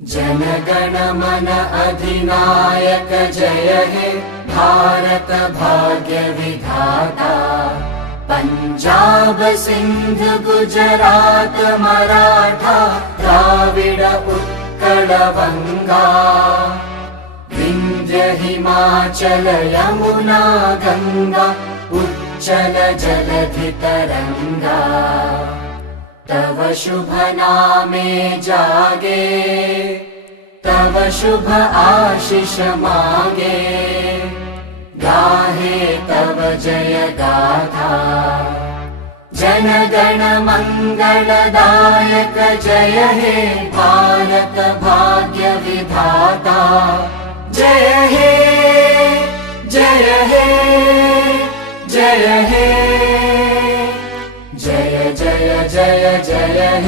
जनगण मन अधिनायक जय हे भारत भाग्य विधाता। पंजाब सिंध गुजरात मराठा द्राविड उत्कल बंगा। विंध्य हिमाचल यमुना गंगा उच्चल जलधि तरंगा। तव शुभ नामे जागे तव शुभ आशीष मागे। गाहे तव जय गाथा जनगण मंगलदायक जय हे भारत भाग्य विधाता। जय हे जय हे जय हे जय जय जय जय हे।